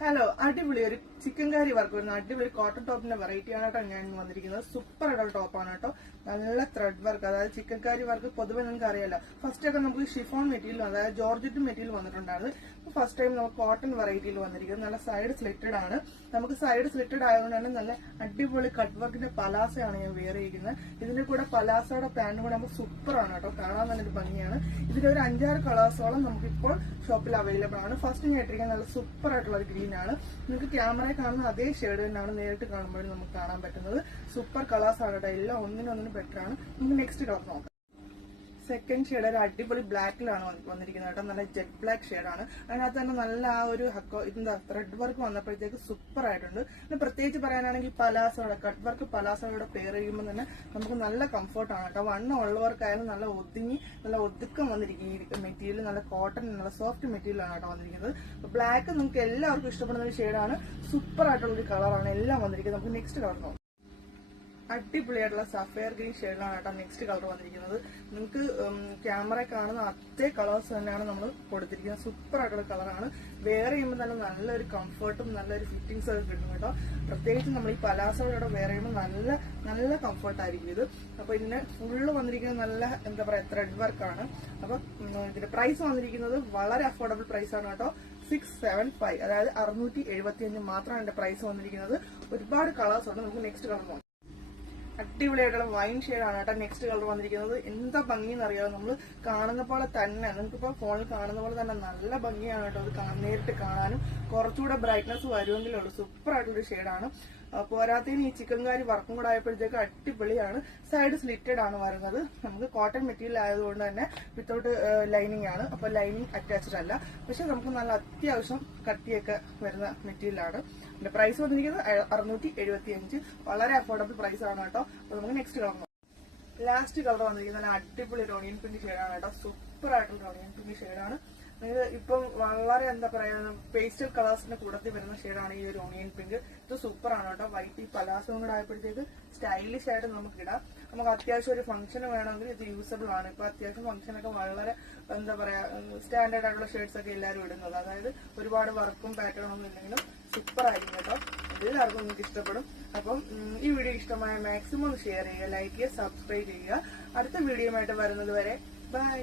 Hello, അടിപൊളി ഒരു chicken കറി work വരുന്ന അടിപൊളി കോട്ടൺ ടോപ്പിന്റെ വെറൈറ്റി ആണ് കേട്ടോ ഞാൻ വന്നിരിക്കുന്നത്. സൂപ്പർ ആയിട്ടുള്ള ടോപ്പാണ് കേട്ടോ. നല്ല ത്രെഡ് വർക്ക്, അതായത് ചിക്കൻ കറി വർക്ക് പൊതുവെ നിങ്ങൾക്ക് അറിയാലോ. ഫസ്റ്റ് ഒക്കെ നമുക്ക് ഷിഫോൺ മെറ്റീരിയൽ, അതായത് ജോർജറ്റ് മെറ്റീരിയൽ വന്നിട്ടുണ്ടായിരുന്നു. ഫസ്റ്റ് ടൈം നമുക്ക് കോട്ടൺ വെറൈറ്റിയിൽ വന്നിരിക്കുന്നത്. നല്ല സൈഡ് സ്ലിറ്റഡ് ആണ്. നമുക്ക് സൈഡ് സ്ലിറ്റഡ് ആയതുകൊണ്ട് തന്നെ നല്ല അടിപൊളി കട്ട് വർക്കിന്റെ പലാസയാണ് ഞാൻ വെയർ ചെയ്യുന്നത്. ഇതിന്റെ കൂടെ പലാസയുടെ പാന്റും കൂടെ നമുക്ക് സൂപ്പർ ആണ് കേട്ടോ. കാണാൻ തന്നെ ഒരു ഭംഗിയാണ്. ഇതിന്റെ ഒരു 5-6 കളേഴ്സോളം നമുക്കിപ്പോൾ ഷോപ്പിൽ അവൈലബിൾ ആണ്. ഫസ്റ്റ് ഞാൻ ഇട്ടിരിക്കുന്നത് നല്ല സൂപ്പർ ആയിട്ടുള്ള ഒരു ഗ്രീൻ ആണ്. നിങ്ങൾക്ക് ക്യാമറയിൽ കാണുന്ന അതേ ഷെയ്ഡ് തന്നെയാണ് നേരിട്ട് കാണുമ്പോഴും നമുക്ക് കാണാൻ പറ്റുന്നത്. സൂപ്പർ കളേഴ്സ് ആണ് കേട്ടോ. എല്ലാം ഒന്നിനൊന്നിനും ബെറ്റർ ആണ്. നമുക്ക് നെക്സ്റ്റ് കളർ നോക്കാം. സെക്കൻഡ് ഷെയ്ഡ് ഒരു അടിപൊളി ബ്ലാക്കിലാണ് വന്നിരിക്കുന്നത് കേട്ടോ. നല്ല ജെറ്റ് ബ്ലാക്ക് ഷെയ്ഡാണ്. അതിനകത്ത് തന്നെ നല്ല ആ ഒരു ത്രെഡ് വർക്ക് വന്നപ്പോഴത്തേക്ക് സൂപ്പർ ആയിട്ടുണ്ട്. പിന്നെ പ്രത്യേകിച്ച് പറയാനാണെങ്കിൽ പലാസോടെ കട്ട് വർക്ക് പലാസോടെ പെയർ ചെയ്യുമ്പോൾ തന്നെ നമുക്ക് നല്ല കംഫർട്ടാണ് കേട്ടോ. വണ്ണം ഉള്ളവർക്കായാലും നല്ല ഒതുക്കം വന്നിരിക്കും. ഈ മെറ്റീരിയൽ നല്ല കോട്ടൺ, നല്ല സോഫ്റ്റ് മെറ്റീരിയലാണ് കേട്ടോ വന്നിരിക്കുന്നത്. ബ്ലാക്ക് നിങ്ങൾക്ക് എല്ലാവർക്കും ഇഷ്ടപ്പെടുന്ന ഒരു ഷെയ്ഡാണ്. സൂപ്പർ ആയിട്ടുള്ള ഒരു കളറാണ് എല്ലാം വന്നിരിക്കുന്നത്. നമുക്ക് നെക്സ്റ്റ് കളർ നോക്കാം. അടിപൊളിയായിട്ടുള്ള സഫയർ ഗ്രീൻ ഷെയ്ഡിലാണ് കേട്ടോ നെക്സ്റ്റ് കളർ വന്നിരിക്കുന്നത്. നിങ്ങൾക്ക് ക്യാമറ കാണുന്ന അതേ കളേഴ്സ് തന്നെയാണ് നമ്മൾ കൊടുത്തിരിക്കുന്നത്. സൂപ്പർ ആയിട്ടുള്ള കളറാണ്. വെയർ ചെയ്യുമ്പോൾ തന്നെ നല്ലൊരു കംഫർട്ടും നല്ലൊരു ഫിറ്റിംഗ്സ് ഒക്കെ കിട്ടും കേട്ടോ. പ്രത്യേകിച്ച് നമ്മൾ ഈ പലാസോടെ വെയർ ചെയ്യുമ്പോൾ നല്ല കംഫർട്ടായിരിക്കും ഇത്. അപ്പൊ ഇതിന് ഫുള്ള് വന്നിരിക്കുന്നത് നല്ല ത്രെഡ് വർക്കാണ്. അപ്പൊ ഇതിന്റെ പ്രൈസ് വന്നിരിക്കുന്നത് വളരെ അഫോർഡബിൾ പ്രൈസ് ആണ് കേട്ടോ. 675, അതായത് 675 മാത്രമാണ് ഇതിന്റെ പ്രൈസ് വന്നിരിക്കുന്നത്. ഒരുപാട് കളേഴ്സ് ഉണ്ട്. നമുക്ക് നെക്സ്റ്റ് കളർ നോക്കാം. അടിപൊളിയായിട്ടുള്ള വൈൻ ഷെയ്ഡാണ് കേട്ടോ നെക്സ്റ്റ് കളർ വന്നിരിക്കുന്നത്. എന്താ ഭംഗിയെന്ന് അറിയാമോ? നമ്മൾ കാണുന്ന പോലെ തന്നെ, നിങ്ങൾക്കിപ്പോ ഫോണിൽ കാണുന്ന പോലെ തന്നെ നല്ല ഭംഗിയാണ് കേട്ടോ. അത് നേരിട്ട് കാണാനും കുറച്ചുകൂടെ ബ്രൈറ്റ്നസ് വരുമെങ്കിലേ ഉള്ളൂ. സൂപ്പർ ആയിട്ടുള്ളൊരു ഷെയ്ഡാണ്. പോരാത്തതിന് ഈ ചിക്കൻ കറി വർക്കും കൂടെ ആയപ്പോഴത്തേക്ക് അടിപൊളിയാണ്. സൈഡ് സ്ലിറ്റഡ് ആണ് വരുന്നത്. നമുക്ക് കോട്ടൺ മെറ്റീരിയൽ ആയതുകൊണ്ട് തന്നെ വിത്തൗട്ട് ലൈനിങ് ആണ്. അപ്പൊ ലൈനിങ് അറ്റാച്ച്ഡ് അല്ല. പക്ഷെ നമുക്ക് നല്ല അത്യാവശ്യം കട്ടിയൊക്കെ വരുന്ന മെറ്റീരിയലാണ്. ഇതിന്റെ പ്രൈസ് വന്നിരിക്കുന്നത് 675. വളരെ അഫോർഡബിൾ പ്രൈസ് ആണ് കേട്ടോ. അപ്പൊ നമുക്ക് നെക്സ്റ്റ് കളർ നോക്കാം. ലാസ്റ്റ് കളർ വന്നിരിക്കുന്നത് നല്ല അടിപൊളി ഒരു ഓണിയൻ പിങ്ക് ഷെയ്ഡാണ് കേട്ടോ. സൂപ്പർ ആയിട്ടുള്ള ഓണിയൻ പിങ്ക് ഷെയ്ഡാണ്. ഇത് ഇപ്പം വളരെ പേസ്റ്റൽ കളേഴ്സിന്റെ കൂടത്തിൽ വരുന്ന ഷെയ്ഡാണ് ഈ ഒരു ഓണിയൻ പിങ്ക്. ഇത് സൂപ്പർ ആണ് കേട്ടോ. വൈറ്റ് ഈ പലാസവും കൂടെ ആയപ്പോഴത്തേക്ക് സ്റ്റൈലിഷ് ആയിട്ട് നമുക്ക് ഇടാം. നമുക്ക് അത്യാവശ്യം ഒരു ഫംഗ്ഷന് വേണമെങ്കിൽ ഇത് യൂസബിൾ ആണ്. ഇപ്പൊ അത്യാവശ്യം ഫംഗ്ഷനൊക്കെ വളരെ സ്റ്റാൻഡേർഡ് ആയിട്ടുള്ള ഷെയ്ഡ്സ് ഒക്കെ എല്ലാവരും ഇടുന്നത്. അതായത് ഒരുപാട് വർക്കും പാറ്റേണും ഒന്നും ഇല്ലെങ്കിലും സൂപ്പർ ആയിരിക്കും കേട്ടോ. എല്ലാവർക്കും നിങ്ങൾക്ക് ഇഷ്ടപ്പെടും. അപ്പം ഈ വീഡിയോ ഇഷ്ടമായ മാക്സിമം ഷെയർ ചെയ്യുക, ലൈക്ക് ചെയ്യുക, സബ്സ്ക്രൈബ് ചെയ്യുക. അടുത്ത വീഡിയോയുമായിട്ട് വരുന്നത് വരെ ബൈ.